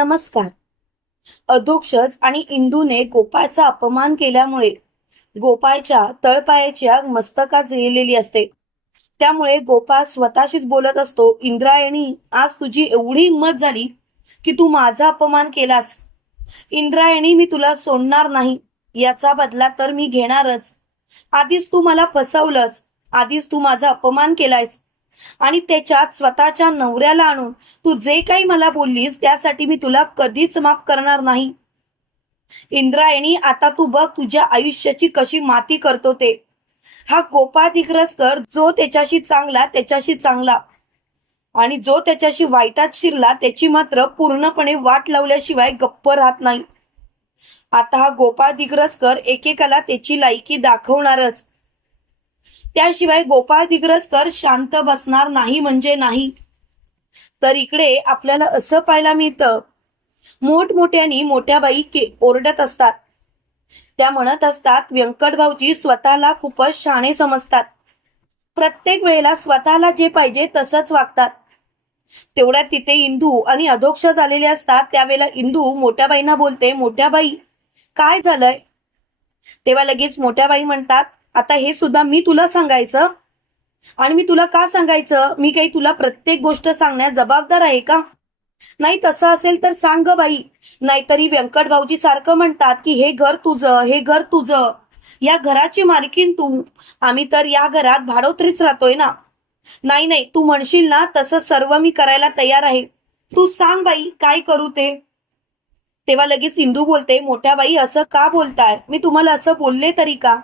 नमस्कार. अधोक्षज आणि इंदूने गोपाळचा अपमान केल्यामुळे गोपाळच्या तळपायाच्या मस्तकात झेलेली असते. त्यामुळे गोपाळ स्वतःशीच बोलत असतो इंद्रायणी आज तुझी एवढी हिंमत झाली की तू माझा अपमान केलास. इंद्रायणी मी तुला सोडणार नाही. याचा बदला तर मी घेणारच. आधीच तू मला फसवलंच आधीच तू माझा अपमान केलायस. आणि त्याच्यात स्वतःच्या नवऱ्याला आणून तू जे काही मला बोललीस त्यासाठी मी तुला कधीच माफ करणार नाही. इंद्रायणी आता तू बघ तुझ्या आयुष्याची कशी माती करतो ते. हा गोपाळ दिग्रजकर जो त्याच्याशी चांगला त्याच्याशी चांगला. आणि जो त्याच्याशी वाईटात शिरला त्याची मात्र पूर्णपणे वाट लावल्याशिवाय गप्प राहत नाही. आता हा गोपाळ दिग्रजकर एकेकाला त्याची लायकी दाखवणारच. त्याशिवाय गोपाळ दिग्रजकर शांत बसणार नाही म्हणजे नाही. तर इकडे आपल्याला असं पाहायला मिळतं मोठमोठ्यानी मोठ्या बाई के ओरडत असतात. त्या म्हणत असतात व्यंकट भाऊजी स्वतःला खूपच शाणे समजतात. प्रत्येक वेळेला स्वतःला जे पाहिजे तसंच वागतात. तेवढ्यात तिथे इंदू आणि अधोक्ष झालेले असतात. त्यावेळेला इंदू मोठ्या बाईंना बोलते मोठ्या बाई काय झालंय? तेव्हा लगेच मोठ्या बाई म्हणतात आता हे सुद्धा मी तुला सांगायचं. आणि मी तुला का सांगायचं? मी काही तुला प्रत्येक गोष्ट सांगण्यात जबाबदार आहे का? नाही तसं असेल तर सांग ग बाई. नाहीतरी व्यंकट भाऊजी सारखं म्हणतात की हे घर तुझं हे घर तुझं. या घराची मालकीन तू. आम्ही तर या घरात भाडोत्रीच राहतोय ना. नाही नाही तू म्हणशील ना तसं सर्व मी करायला तयार आहे. तू सांग बाई काय करू ते? तेव्हा लगेच इंदू बोलते मोठ्या बाई असं का बोलताय? मी तुम्हाला असं बोलले तरी का?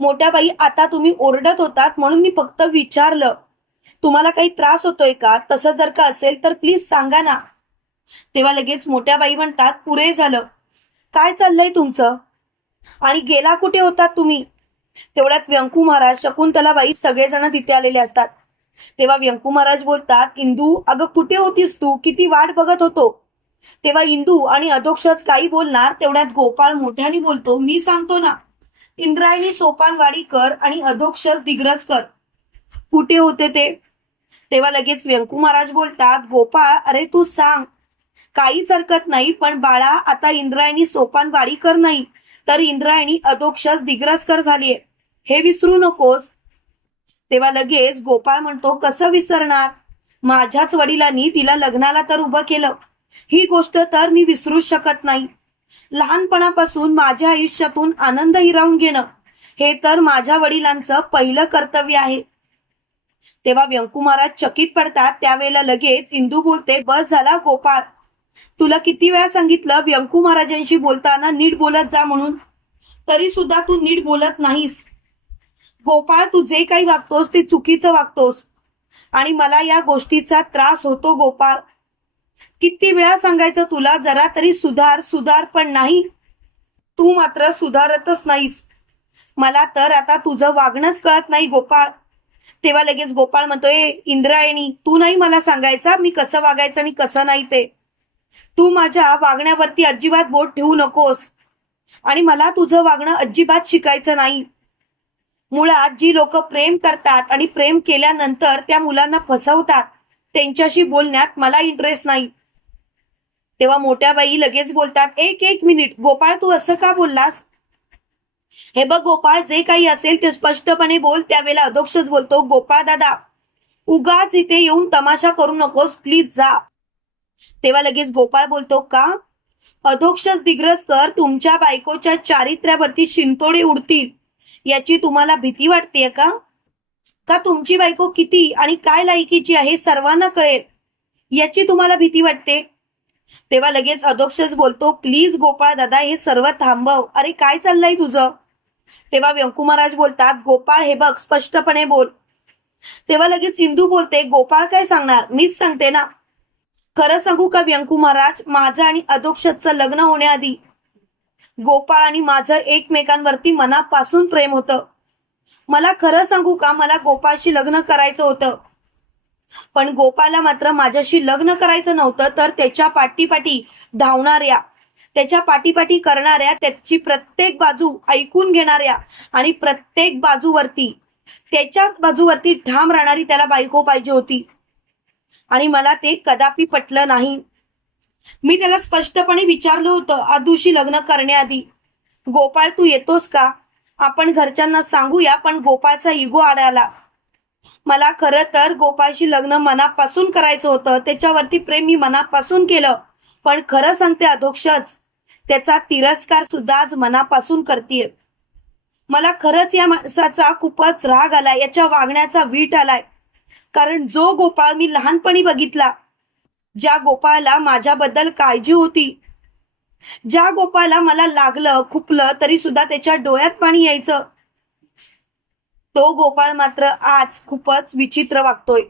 मोठ्या बाई आता तुम्ही ओरडत होतात म्हणून मी फक्त विचारलं. तुम्हाला काही त्रास होतोय का? तसं जर का असेल तर प्लीज सांगा ना. तेव्हा लगेच मोठ्या बाई म्हणतात पुरे झालं. काय चाललंय तुमचं? आणि गेला कुठे होतात तुम्ही? तेवढ्यात व्यंकू महाराज शकुंतलाबाई सगळेजण तिथे आलेले असतात. तेव्हा व्यंकू महाराज बोलतात इंदू अगं कुठे होतीस तू? किती वाट बघत होतो. तेव्हा इंदू आणि अधोक्षच काही बोलणार तेवढ्यात गोपाळ मोठ्याने बोलतो मी सांगतो ना. इंद्रायणी सोपानवाडीकर आणि अधोक्षस दिग्रजकर. कुठे होते ते? तेव्हा लगेच व्यंकू महाराज बोलतात गोपाळ अरे तू सांग. काहीच हरकत नाही पण बाळा आता इंद्रायणी सोपानवाडीकर नाही तर इंद्रायणी अधोक्षस दिग्रजकर झालीये. हे विसरू नकोस. तेव्हा लगेच गोपाळ म्हणतो कसं विसरणार? माझ्याच वडिलांनी तिला लग्नाला तर उभं केलं. ही गोष्ट तर मी विसरूच शकत नाही. लहानपणापासून माझ्या आयुष्यातून आनंद हिरावून घेणं हे तर माझ्या वडिलांचं पहिलं कर्तव्य आहे. तेव्हा व्यंकू महाराज चकित पडतात त्यावेळेला लगेच इंदू बोलते बस झाला गोपाळ. तुला किती वेळा सांगितलं व्यंकू महाराजांशी बोलताना नीट बोलत जा म्हणून? तरी सुद्धा तू नीट बोलत नाहीस. गोपाळ तू जे काही वागतोस ते चुकीचं वागतोस. आणि मला या गोष्टीचा त्रास होतो गोपाळ. किती वेळा सांगायचं तुला? जरा तरी सुधार सुधार पण नाही. तू मात्र सुधारतच नाहीस. मला तर आता तुझं वागणंच कळत नाही गोपाळ. तेव्हा लगेच गोपाळ म्हणतोय इंद्रायणी तू नाही मला सांगायचा? मी कसं वागायचं आणि कसं नाही ते? तू माझ्या वागण्यावरती अजिबात बोट ठेवू नकोस. आणि मला तुझं वागणं अजिबात शिकायचं नाही. मुळात जी लोक प्रेम करतात आणि प्रेम केल्यानंतर त्या मुलांना फसवतात. त्यांच्याशी बोलण्यात मला इंटरेस्ट नाही. तेव्हा मोठ्या बाई लगेच बोलतात एक एक मिनिट गोपाळ तू असं का बोललास? हे बघ गोपाळ जे काही असेल ते स्पष्टपणे बोल त्यावेळेला अधोक्षच बोलतो. गोपाळ दादा उगाच इथे येऊन तमाशा करू नकोस प्लीज जा. तेव्हा लगेच गोपाळ बोलतो का? अधोक्षच दिग्रजकर तुमच्या बायकोच्या चारित्र्यावरती शिंतोडे उडतील. याची तुम्हाला भीती वाटतेय का? का तुमची बायको किती आणि काय लायकीची आहे सर्वांना कळेल याची तुम्हाला भीती वाटते? तेव्हा लगेच अधोक्षच बोलतो प्लीज गोपाळ दादा हे सर्व थांबव. अरे काय चाललंय तुझं? तेव्हा व्यंकू महाराज बोलतात गोपाळ हे बघ स्पष्टपणे बोल. तेव्हा लगेच इंदू बोलते गोपाळ काय सांगणार? मीच सांगते ना. खरं सांगू का व्यंकू महाराज माझं आणि अधोक्षतचं लग्न होण्याआधी गोपाळ आणि माझं एकमेकांवरती मनापासून प्रेम होतं. मला खरं सांगू का? मला गोपाळशी लग्न करायचं होतं. पण गोपाला मात्र माझ्याशी लग्न करायचं नव्हतं तर त्याच्या पाठीपाठी धावणाऱ्या त्याच्या पाठीपाठी करणाऱ्या त्याची प्रत्येक बाजू ऐकून घेणाऱ्या आणि प्रत्येक बाजूवरती त्याच्याच बाजूवरती ठाम राहणारी त्याला बायको पाहिजे होती. आणि मला ते कदापि पटलं नाही. मी त्याला स्पष्टपणे विचारलं होतं आदूशी लग्न करण्याआधी गोपाळ तू येतोस का? आपण घरच्यांना सांगूया पण गोपाळचा इगो आडाला मला खरं तर गोपाळशी लग्न मनापासून करायचं होतं त्याच्यावरती प्रेम मी मनापासून केलं. पण खरं सांगते अधोक्षच त्याचा तिरस्कार सुद्धा आज मनापासून करतीये. मला खरंच या माणसाचा खूपच राग आलाय याच्या वागण्याचा वीट आलाय. कारण जो गोपाळ मी लहानपणी बघितला ज्या गोपाळला माझ्याबद्दल काळजी होती ज्या गोपाला मला लागलं खुपलं तरी सुद्धा त्याच्या डोळ्यात पाणी यायचं. तो गोपाळ मात्र आज खूपच विचित्र वागतोय.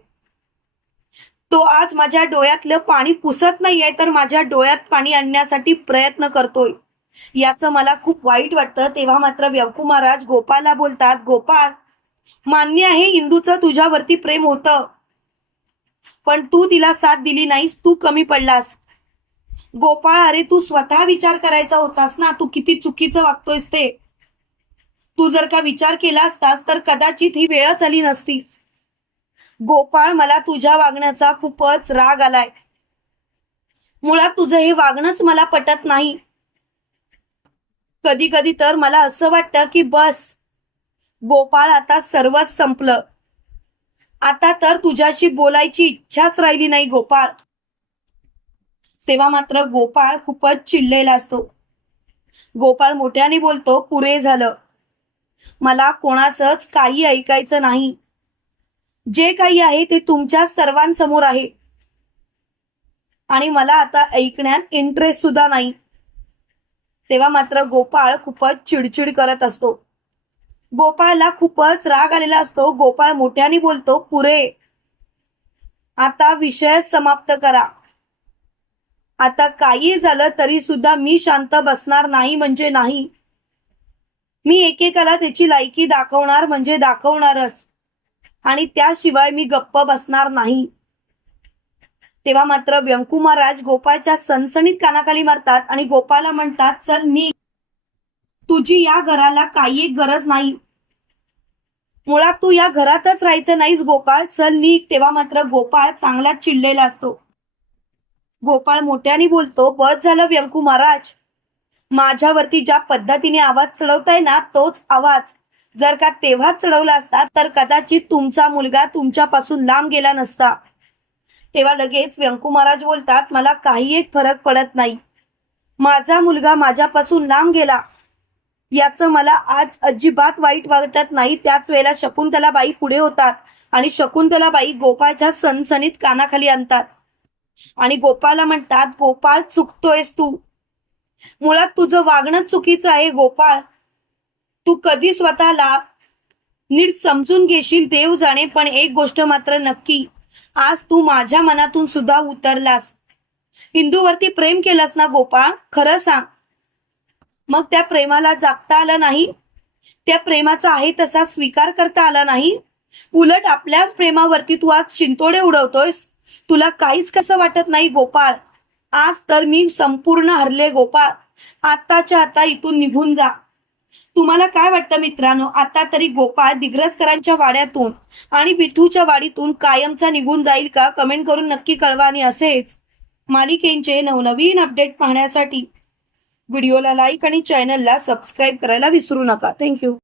तो आज माझ्या डोळ्यातलं पाणी पुसत नाहीये तर माझ्या डोळ्यात पाणी आणण्यासाठी प्रयत्न करतोय. याचं मला खूप वाईट वाटतं. तेव्हा मात्र व्यवकुमाराज गोपाळला बोलतात गोपाळ मान्य आहे इंदूचं तुझ्यावरती प्रेम होतं. पण तू तिला साथ दिली नाहीस तू कमी पडलास. गोपाळ अरे तू स्वतः विचार करायचा होतास ना? तू किती चुकीचं वागतोयस ते. तू जर का विचार केला असतास तर कदाचित ही वेळच आली नसती. गोपाळ मला तुझ्या वागण्याचा खूपच राग आलाय. मुळात तुझं हे वागणंच मला पटत नाही. कधी कधी तर मला असं वाटतं की बस गोपाळ आता सर्वच संपलं. आता तर तुझ्याशी बोलायची इच्छाच राहिली नाही गोपाळ. तेव्हा मात्र गोपाळ खूपच चिडलेला असतो. गोपाळ मोठ्याने बोलतो पुरे झालं. मला कोणाचंच काही ऐकायचं नाही. जे काही आहे ते तुमच्या सर्वांसमोर आहे. आणि मला आता ऐकण्यात इंटरेस्ट सुद्धा नाही. तेव्हा मात्र गोपाळ खूपच चिडचिड करत असतो. गोपाळला खूपच राग आलेला असतो. गोपाळ मोठ्याने बोलतो पुरे आता विषय समाप्त करा. आता काही झालं तरी सुद्धा मी शांत बसणार नाही म्हणजे नाही. मी एकेकाला त्याची लायकी दाखवणार म्हणजे दाखवणारच. आणि त्याशिवाय मी गप्प बसणार नाही. तेव्हा मात्र व्यंकू महाराज गोपाळच्या सणसणीत कानाखाली मारतात आणि गोपाळला म्हणतात चल मी तुझी या घराला काही एक गरज नाही. मुळात तू या घरातच राहायचं नाहीस गोपाळ. चल नी तेव्हा मात्र गोपाळ चांगलाच चिडलेला असतो. गोपाळ मोठ्याने बोलतो बस झालं व्यंकू महाराज. माझ्यावरती ज्या पद्धतीने आवाज चढवताय ना तोच आवाज. जर का तेव्हाच चढवला असता तर कदाचित तुमचा मुलगा तुमच्यापासून लांब गेला नसता. तेव्हा लगेच व्यंकू महाराज बोलतात मला काही एक फरक पडत नाही. माझा मुलगा माझ्यापासून लांब गेला. याचं मला आज अजिबात वाईट वाटत नाही. त्याच वेळेला शकुंतला बाई पुढे होतात आणि शकुंतला बाई गोपाळच्या सणसणीत कानाखाली आणतात. आणि गोपाला म्हणतात गोपाळ चुकतोयस तू. मुळात तुझं वागणं चुकीचं आहे गोपाळ. तू कधी स्वतःला नीट समजून घेशील देव जाणे पण एक गोष्ट मात्र नक्की. आज तू माझ्या मनातून सुद्धा उतरलास. हिंदूवरती प्रेम केलंस ना गोपाळ? खरं सांग. मग त्या प्रेमाला जागता आलं नाही? त्या प्रेमाचा आहे तसा स्वीकार करता आला नाही? उलट आपल्याच प्रेमावरती तू आज चिंतोडे उडवतोयस? तुला काहीच कसं वाटत नाही गोपाळ? आज तर मी संपूर्ण हरले गोपाळ. आताच्या आता इथून निघून जा. तुम्हाला काय वाटतं मित्रांनो? आता तरी गोपाळ दिग्रसकरांच्या वाड्यातून आणि विठूच्या वाडीतून कायमचा निघून जाईल का? कमेंट करून नक्की कळवा आणि असेच मालिकेंचे नवनवीन अपडेट पाहण्यासाठी. व्हिडिओला लाईक आणि चॅनलला सबस्क्राईब करायला विसरू नका. थँक्यू